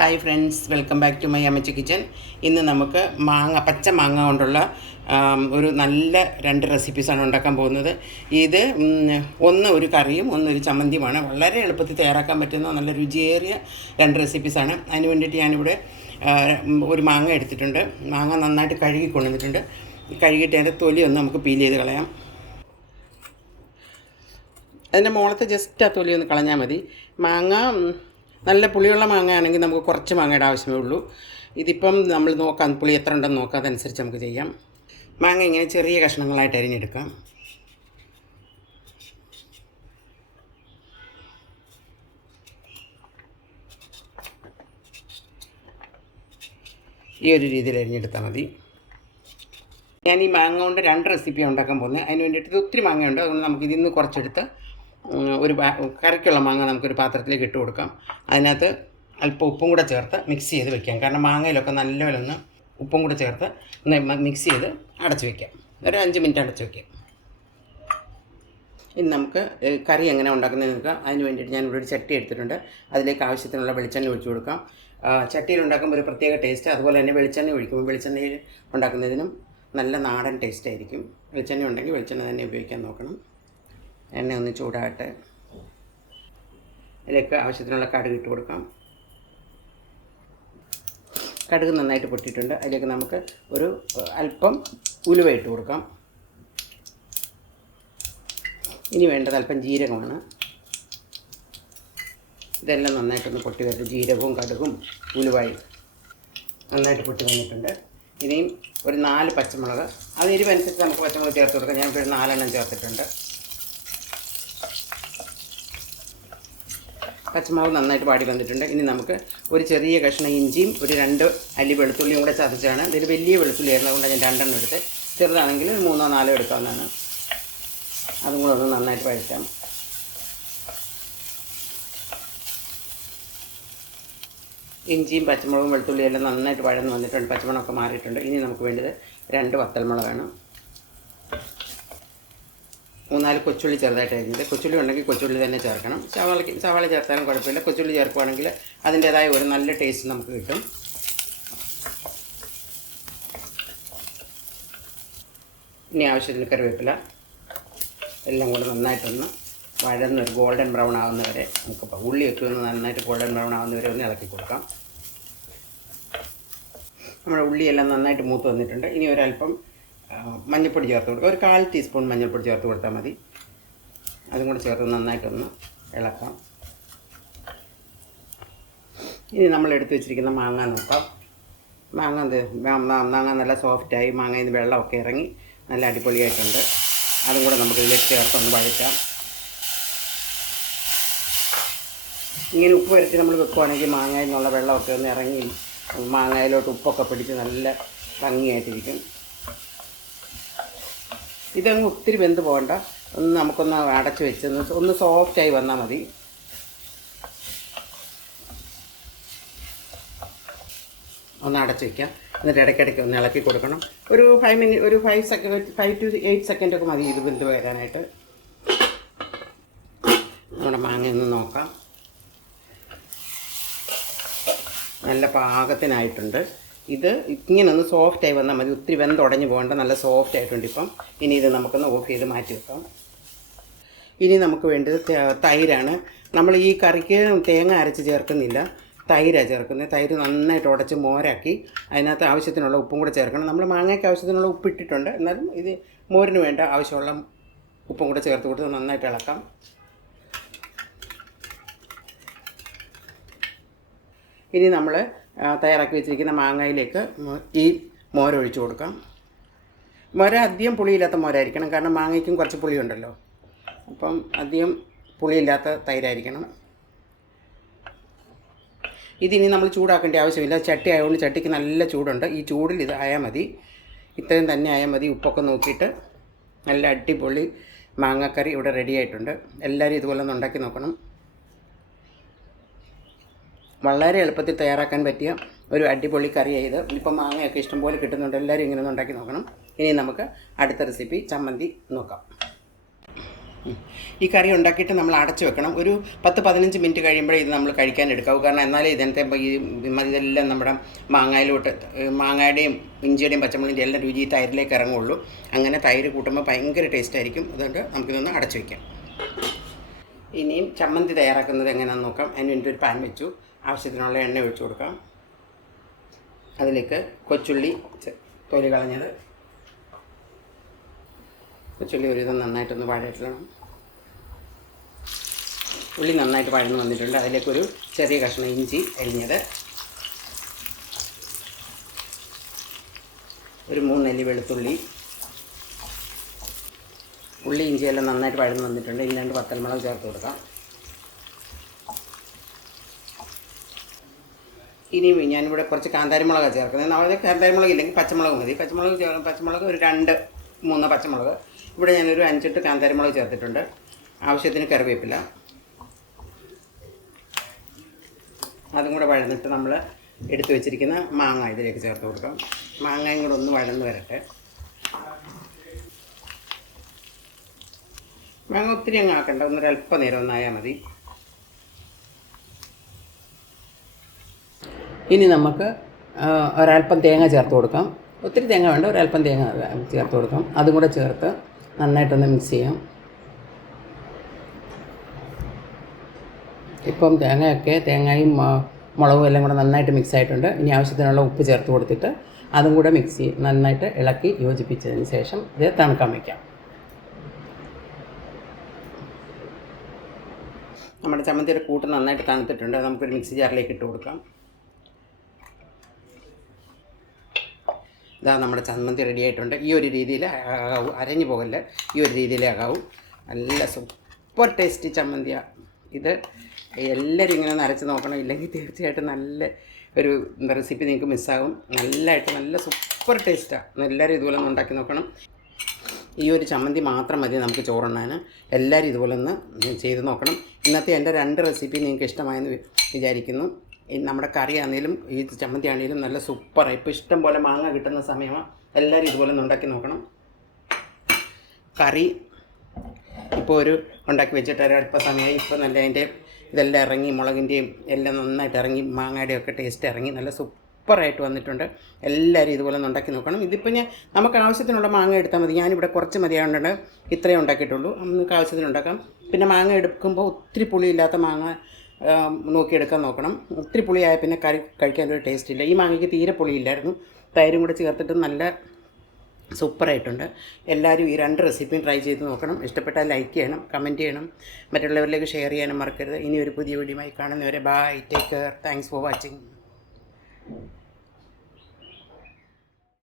Hi friends, welcome back to my Ammachi kitchen. ഇന്ന് നമുക്ക് പച്ച മാങ്ങ കൊണ്ടുള്ള ഒരു നല്ല 2 റെസിപ്പീസാണ് ഉണ്ടാക്കാൻ പോകുന്നത്. ഇത് ഒരു കറിയും ഒരു ചമ്മന്തിയുമാണ്. വളരെ എളുപ്പത്തിൽ തയ്യാറാക്കാൻ പറ്റുന്ന നല്ല രുചിയേറിയ 2 റെസിപ്പീസാണ്. അതിന് വേണ്ടിയിട്ട് ഞാനിവിടെ ഒരു മാങ്ങ എടുത്തിട്ടുണ്ട്. മാങ്ങ നന്നായിട്ട് കഴുകി കൊണ്ടുവന്നിട്ടുണ്ട്. കഴുകിയിട്ട് അതിൻ്റെ തൊലി ഒന്ന് നമുക്ക് പീൽ ചെയ്ത് കളയാം. അതിൻ്റെ മുകളത്തെ ജസ്റ്റ് ആ തൊലി ഒന്ന് കളഞ്ഞാൽ മതി. മാങ്ങ നല്ല പുളിയുള്ള മാങ്ങ ആണെങ്കിൽ നമുക്ക് കുറച്ച് മാങ്ങയുടെ ആവശ്യമേ ഉള്ളൂ. ഇതിപ്പം നമ്മൾ നോക്കാം പുളി എത്ര ഉണ്ടെന്ന് നോക്കാം, അതനുസരിച്ച് നമുക്ക് ചെയ്യാം. മാങ്ങ ഇങ്ങനെ ചെറിയ കഷ്ണങ്ങളായിട്ട് അരിഞ്ഞെടുക്കാം. ഈ ഒരു രീതിയിൽ അരിഞ്ഞെടുത്താൽ മതി. ഞാൻ ഈ മാങ്ങ കൊണ്ട് 2 റെസിപ്പിയാണ് ഉണ്ടാക്കാൻ പോകുന്നത്. അതിന് വേണ്ടിയിട്ട് ഒത്തിരി മാങ്ങയുണ്ട്. അതുകൊണ്ട് നമുക്ക് ഇതിൽ നിന്ന് കുറച്ചെടുത്ത് ഒരു കറിക്കുള്ള മാങ്ങ നമുക്കൊരു പാത്രത്തിലേക്ക് ഇട്ട് കൊടുക്കാം. അതിനകത്ത് അല്പം ഉപ്പും കൂടെ ചേർത്ത് മിക്സ് ചെയ്ത് വെക്കാം. കാരണം മാങ്ങയിലൊക്കെ നല്ലപോലെ ഒന്ന് ഉപ്പും കൂടെ ചേർത്ത് മിക്സ് ചെയ്ത് അടച്ച് വയ്ക്കാം. ഒരു 5 മിനിറ്റ് അടച്ച് വയ്ക്കാം. ഇനി നമുക്ക് കറി എങ്ങനെ ഉണ്ടാക്കുന്നതെന്ന് നോക്കാം. അതിന് വേണ്ടിയിട്ട് ഞാനിവിടെ ഒരു ചട്ടി എടുത്തിട്ടുണ്ട്. അതിലേക്ക് ആവശ്യത്തിനുള്ള വെളിച്ചെണ്ണ ഒഴിച്ചു കൊടുക്കാം. ചട്ടിയിൽ ഉണ്ടാക്കുമ്പോൾ ഒരു പ്രത്യേക ടേസ്റ്റ്. അതുപോലെ തന്നെ വെളിച്ചെണ്ണ ഒഴിക്കുമ്പോൾ വെളിച്ചെണ്ണയിൽ ഉണ്ടാക്കുന്നതിനും നല്ല നാടൻ ടേസ്റ്റ് ആയിരിക്കും. വെളിച്ചെണ്ണ ഉണ്ടെങ്കിൽ വെളിച്ചെണ്ണ തന്നെ ഉപയോഗിക്കാൻ നോക്കണം. എണ്ണ ഒന്ന് ചൂടാകട്ടെ. അതിലേക്ക് ആവശ്യത്തിനുള്ള കടുക് ഇട്ട് കൊടുക്കാം. കടുക് നന്നായിട്ട് പൊട്ടിയിട്ടുണ്ട്. അതിലേക്ക് നമുക്ക് ഒരു അല്പം ഉലുവ ഇട്ട് കൊടുക്കാം. ഇനി വേണ്ടത് അല്പം ജീരകമാണ്. ഇതെല്ലാം നന്നായിട്ടൊന്ന് പൊട്ടി വരും. ജീരകവും കടുകും ഉലുവയും നന്നായിട്ട് പൊട്ടി വന്നിട്ടുണ്ട്. ഇനിയും ഒരു 4 പച്ചമുളക്, അത് എരിവനുസരിച്ച് നമുക്ക് പച്ചമുളക് ചേർത്ത് കൊടുക്കാം. ഞാനിപ്പോൾ ഒരു 4 എണ്ണം ചേർത്തിട്ടുണ്ട്. പച്ചമുളക് നന്നായിട്ട് പാടി വന്നിട്ടുണ്ട്. ഇനി നമുക്ക് ഒരു ചെറിയ കഷ്ണം ഇഞ്ചിയും ഒരു 2 അല്ലി വെളുത്തുള്ളിയും കൂടെ ചതച്ചാണ്. ഇതിൽ വലിയ വെളുത്തുള്ളി ആയിരുന്നത് കൊണ്ട് ഞാൻ 2 എണ്ണം എടുത്ത്, ചെറുതാണെങ്കിൽ 3 or 4 എടുക്കാവുന്നതാണ്. അതും കൂടെ ഒന്ന് നന്നായിട്ട് വഴറ്റാം. ഇഞ്ചിയും പച്ചമുളകും വെളുത്തുള്ളിയും എല്ലാം നന്നായിട്ട് വഴന്ന് വന്നിട്ടുണ്ട്. പച്ചമുളകൊക്കെ മാറിയിട്ടുണ്ട്. ഇനി നമുക്ക് വേണ്ടത് 2 വത്തൽമുളകാണ്. 3-4 കൊച്ചുള്ളി ചെറുതായിട്ട് അരിഞ്ഞത്. കൊച്ചുള്ളി ഉണ്ടെങ്കിൽ കൊച്ചുള്ളി തന്നെ ചേർക്കണം. സവാള ചേർത്താലും കുഴപ്പമില്ല. കൊച്ചുള്ളി ചേർക്കുകയാണെങ്കിൽ അതിൻ്റേതായ ഒരു നല്ല ടേസ്റ്റ് നമുക്ക് കിട്ടും. ഇനി ആവശ്യത്തിന് കറിവേപ്പില എല്ലാം കൂടെ നന്നായിട്ടൊന്ന് വഴന്നൊരു ഗോൾഡൻ ബ്രൗൺ ആവുന്നവരെ നമുക്ക് ഉള്ളിയൊക്കെ ഒന്ന് നന്നായിട്ട് ഗോൾഡൻ ബ്രൗൺ ആവുന്നവരെ ഒന്ന് ഇളക്കി കൊടുക്കാം. നമ്മുടെ ഉള്ളിയെല്ലാം നന്നായിട്ട് മൂത്ത് വന്നിട്ടുണ്ട്. ഇനി ഒരല്പം മഞ്ഞൾപ്പൊടി ചേർത്ത് കൊടുക്കുക. ഒരു 1/4 ടീസ്പൂൺ മഞ്ഞൾപ്പൊടി ചേർത്ത് കൊടുത്താൽ മതി. അതും കൂടെ ചേർത്ത് നന്നായിട്ടൊന്ന് ഇളക്കാം. ഇനി നമ്മൾ എടുത്ത് വെച്ചിരിക്കുന്ന മാങ്ങ നോക്കാം. മാങ്ങ നല്ല സോഫ്റ്റായി, മാങ്ങയിൽ നിന്ന് വെള്ളമൊക്കെ ഇറങ്ങി നല്ല അടിപൊളിയായിട്ടുണ്ട്. അതും കൂടെ നമുക്ക് ഇതിലേക്ക് ചേർത്തൊന്ന് വഴറ്റാം. ഇങ്ങനെ ഉപ്പ് വരട്ടി നമ്മൾ വെക്കുകയാണെങ്കിൽ മാങ്ങയിൽ നിന്നുള്ള വെള്ളമൊക്കെ ഒന്ന് ഇറങ്ങി മാങ്ങയിലോട്ട് ഉപ്പൊക്കെ പിടിച്ച് നല്ല ഭംഗിയായിട്ടിരിക്കും. ഇതങ്ങ് ഒത്തിരി വെന്ത് പോകണ്ട. നമുക്കൊന്ന് അടച്ച് വെച്ച് ഒന്ന് സോഫ്റ്റായി വന്നാൽ മതി. ഒന്ന് അടച്ച് വയ്ക്കാം. എന്നിട്ട് ഇടയ്ക്കിടയ്ക്ക് ഒന്ന് ഇളക്കി കൊടുക്കണം. ഒരു 5 to 8 സെക്കൻഡൊക്കെ മതി ഇത് വെന്ത് വരാനായിട്ട്. നമ്മുടെ മാങ്ങയൊന്ന് നോക്കാം. നല്ല പാകത്തിനായിട്ടുണ്ട്. ഇത് ഇങ്ങനെ ഒന്ന് സോഫ്റ്റായി വന്നാൽ മതി. ഒത്തിരി വെന്തുടഞ്ഞ് പോകേണ്ട, നല്ല സോഫ്റ്റ് ആയിട്ടുണ്ട് ഇപ്പം. ഇനി ഇത് നമുക്കൊന്ന് ഓഫ് ചെയ്ത് മാറ്റി വെക്കാം. ഇനി നമുക്ക് വേണ്ടത് തൈരാണ്. നമ്മൾ ഈ കറിക്ക് തേങ്ങ അരച്ച് ചേർക്കുന്നില്ല, തൈരാണ് ചേർക്കുന്നത്. തൈര് നന്നായിട്ട് ഉടച്ച് മോരാക്കി അതിനകത്ത് ആവശ്യത്തിനുള്ള ഉപ്പും കൂടെ ചേർക്കണം. നമ്മൾ മാങ്ങയ്ക്ക് ആവശ്യത്തിനുള്ള ഉപ്പ് ഇട്ടിട്ടുണ്ട്, എന്നാലും ഇത് മോരിന് വേണ്ട ആവശ്യമുള്ള ഉപ്പും കൂടെ ചേർത്ത് കൊടുത്ത് നന്നായിട്ട് ഇളക്കാം. ഇനി നമ്മൾ തയ്യാറാക്കി വെച്ചിരിക്കുന്ന മാങ്ങയിലേക്ക് ഈ മോരൊഴിച്ച് കൊടുക്കാം. മോര അധികം പുളിയില്ലാത്ത മോരായിരിക്കണം, കാരണം മാങ്ങയ്ക്കും കുറച്ച് പുളിയുണ്ടല്ലോ. അപ്പം അധികം പുളിയില്ലാത്ത തൈരായിരിക്കണം. ഇതിനി നമ്മൾ ചൂടാക്കേണ്ട ആവശ്യമില്ല. ചട്ടി ആയതുകൊണ്ട് ചട്ടിക്ക് നല്ല ചൂടുണ്ട്. ഈ ചൂടിൽ ഇത് ആയാൽ മതി. ഇത്രയും തന്നെ ആയാൽ മതി. ഉപ്പൊക്കെ നോക്കിയിട്ട് നല്ല അടിപൊളി മാങ്ങക്കറി ഇവിടെ റെഡി ആയിട്ടുണ്ട്. എല്ലാവരും ഇതുപോലെ ഒന്ന് ഉണ്ടാക്കി നോക്കണം. വളരെ എളുപ്പത്തിൽ തയ്യാറാക്കാൻ പറ്റിയ ഒരു അടിപൊളി കറിയാണ് ഇത്. ഇപ്പം മാങ്ങയൊക്കെ ഇഷ്ടംപോലെ കിട്ടുന്നുണ്ട്. എല്ലാവരും ഇങ്ങനെ ഒന്ന് ഉണ്ടാക്കി നോക്കണം. ഇനി നമുക്ക് അടുത്ത റെസിപ്പി ചമ്മന്തി നോക്കാം. ഈ കറി ഉണ്ടാക്കിയിട്ട് നമ്മൾ അടച്ചു വെക്കണം. ഒരു 10-15 മിനിറ്റ് കഴിയുമ്പോഴേ ഇത് നമ്മൾ കഴിക്കാൻ എടുക്കാവൂ. കാരണം എന്നാലേ ഇതിനകത്തെ ഇതെല്ലാം നമ്മുടെ മാങ്ങയുടെയും ഇഞ്ചിയുടെയും പച്ചമുളകിൻ്റെ എല്ലാം രുചി തൈരിലേക്ക് ഇറങ്ങുള്ളൂ. അങ്ങനെ തൈര് കൂട്ടുമ്പോൾ ഭയങ്കര ടേസ്റ്റ് ആയിരിക്കും. അതുകൊണ്ട് നമുക്കിതൊന്ന് അടച്ചു വയ്ക്കാം. ഇനിയും ചമ്മന്തി തയ്യാറാക്കുന്നത് എങ്ങനെയാണെന്ന് നോക്കാം. അതിന് വേണ്ടി ഒരു പാൻ വെച്ചു. ആവശ്യത്തിനുള്ള എണ്ണ ഒഴിച്ചു കൊടുക്കാം. അതിലേക്ക് കൊച്ചുള്ളി തൊലി കളഞ്ഞത്, കൊച്ചുള്ളി ഒരു വിധം നന്നായിട്ടൊന്ന് വഴറ്റണം. ഉള്ളി നന്നായിട്ട് വഴന്ന് വന്നിട്ടുണ്ട്. അതിലേക്കൊരു ചെറിയ കഷ്ണം ഇഞ്ചി അരിഞ്ഞത്, ഒരു 3 അല്ലി വെളുത്തുള്ളി. ഉള്ളി ഇഞ്ചിയെല്ലാം നന്നായിട്ട് വഴന്ന് വന്നിട്ടുണ്ട്. ഇനി 2 വറ്റൽമുളക് ചേർത്ത് കൊടുക്കാം. ഇനി ഞാനിവിടെ കുറച്ച് കാന്താരിമുളകാണ് ചേർക്കുന്നത്. അവിടെ കാന്താരിമുളക് ഇല്ലെങ്കിൽ പച്ചമുളക് മതി. പച്ചമുളക് ഒരു 2-3 പച്ചമുളക്. ഇവിടെ ഞാനൊരു 5-8 കാന്താരിമുളക് ചേർത്തിട്ടുണ്ട്. ആവശ്യത്തിന് കറിവേപ്പില. അതും കൂടെ വഴന്നിട്ട് നമ്മൾ എടുത്തു വെച്ചിരിക്കുന്ന മാങ്ങ ഇതിലേക്ക് ചേർത്ത് കൊടുക്കാം. മാങ്ങയും കൂടെ ഒന്ന് വഴന്ന് വരട്ടെ. മാങ്ങ ഒത്തിരി അങ്ങ് ആക്കണ്ട, ഒരല്പം നേരം ഒന്നായാൽ മതി. ഇനി നമുക്ക് ഒരല്പം തേങ്ങ ചേർത്ത് കൊടുക്കാം. ഒത്തിരി തേങ്ങ വേണ്ട, ഒരല്പം തേങ്ങ ചേർത്ത് കൊടുക്കാം. അതും കൂടെ ചേർത്ത് നന്നായിട്ടൊന്ന് മിക്സ് ചെയ്യാം. ഇപ്പം തേങ്ങയും മുളകും എല്ലാം കൂടെ നന്നായിട്ട് മിക്സ് ആയിട്ടുണ്ട്. ഇനി ആവശ്യത്തിനുള്ള ഉപ്പ് ചേർത്ത് കൊടുത്തിട്ട് അതും കൂടെ നന്നായിട്ട് ഇളക്കി യോജിപ്പിച്ചതിന് ശേഷം ഇത് തണുക്കാൻ വയ്ക്കാം. നമ്മുടെ ചമ്മന്തിയുടെ കൂട്ട് നന്നായിട്ട് തണുത്തിട്ടുണ്ട്. നമുക്കൊരു മിക്സി ജാറിലേക്ക് ഇട്ട് കൊടുക്കാം. ഇതാ നമ്മുടെ ചമ്മന്തി റെഡി ആയിട്ടുണ്ട്. ഈ ഒരു രീതിയിൽ ആകാവൂ, അരഞ്ഞു പോകല്ല, ഈ ഒരു രീതിയിലേ ആകാവൂ. നല്ല സൂപ്പർ ടേസ്റ്റി ചമ്മന്തിയാണ് ഇത്. എല്ലാവരും ഇങ്ങനെ ഒന്ന് അരച്ച് നോക്കണം. ഇല്ലെങ്കിൽ തീർച്ചയായിട്ടും നല്ല ഒരു റെസിപ്പി നിങ്ങൾക്ക് മിസ്സാകും. നല്ല സൂപ്പർ ടേസ്റ്റാണ്. എല്ലാവരും ഇതുപോലെ ഒന്ന് ഉണ്ടാക്കി നോക്കണം. ഈ ഒരു ചമ്മന്തി മാത്രം മതി നമുക്ക് ചോറുണ്ണാൻ. എല്ലാവരും ഇതുപോലെ ഒന്ന് ചെയ്ത് നോക്കണം. ഇന്നത്തെ എൻ്റെ 2 റെസിപ്പി നിങ്ങൾക്ക് ഇഷ്ടമായെന്ന് വിചാരിക്കുന്നു. നമ്മുടെ കറി ആണെങ്കിലും ഈ ചമ്മന്തി ആണെങ്കിലും നല്ല സൂപ്പറായി. ഇപ്പോൾ ഇഷ്ടം പോലെ മാങ്ങ കിട്ടുന്ന സമയമാണ്. എല്ലാവരും ഇതുപോലെ ഒന്ന് ഉണ്ടാക്കി നോക്കണം. കറി ഇപ്പോൾ ഉണ്ടാക്കി വെച്ചിട്ട് ഒരല്പ സമയമായി. ഇപ്പോൾ നല്ല അതിൻ്റെ ഇതെല്ലാം ഇറങ്ങി, മുളകിൻ്റെയും എല്ലാം നന്നായിട്ട് ഇറങ്ങി, മാങ്ങയുടെയും ഒക്കെ ടേസ്റ്റ് ഇറങ്ങി നല്ല സൂപ്പറായിട്ട് വന്നിട്ടുണ്ട്. എല്ലാവരും ഇതുപോലെ ഒന്ന് ഉണ്ടാക്കി നോക്കണം. ഇതിപ്പോൾ നമുക്ക് ആവശ്യത്തിനുള്ള മാങ്ങ എടുത്താൽ മതി. ഞാനിവിടെ കുറച്ച് മതിയായതുകൊണ്ട് ഇത്രയും ഉണ്ടാക്കിയിട്ടുള്ളൂ. നമുക്ക് ആവശ്യത്തിന് ഉണ്ടാക്കാം. പിന്നെ മാങ്ങ എടുക്കുമ്പോൾ ഒത്തിരി പുളിയില്ലാത്ത മാങ്ങ നോക്കിയെടുക്കാൻ നോക്കണം. ഒത്തിരി പുളിയായ പിന്നെ കഴിക്കാനൊരു ടേസ്റ്റ് ഇല്ല. ഈ മാങ്ങയ്ക്ക് തീരെ പുളിയില്ലായിരുന്നു. തൈരും കൂടെ ചേർത്തിട്ട് നല്ല സൂപ്പറായിട്ടുണ്ട്. എല്ലാവരും ഈ 2 റെസിപ്പിയും ട്രൈ ചെയ്ത് നോക്കണം. ഇഷ്ടപ്പെട്ടാൽ ലൈക്ക് ചെയ്യണം, കമൻറ്റ് ചെയ്യണം, മറ്റുള്ളവരിലേക്ക് ഷെയർ ചെയ്യാനും മറക്കരുത്. ഇനി ഒരു പുതിയ വീഡിയോയുമായി കാണുന്നവരെ bye, take care, thanks for watching.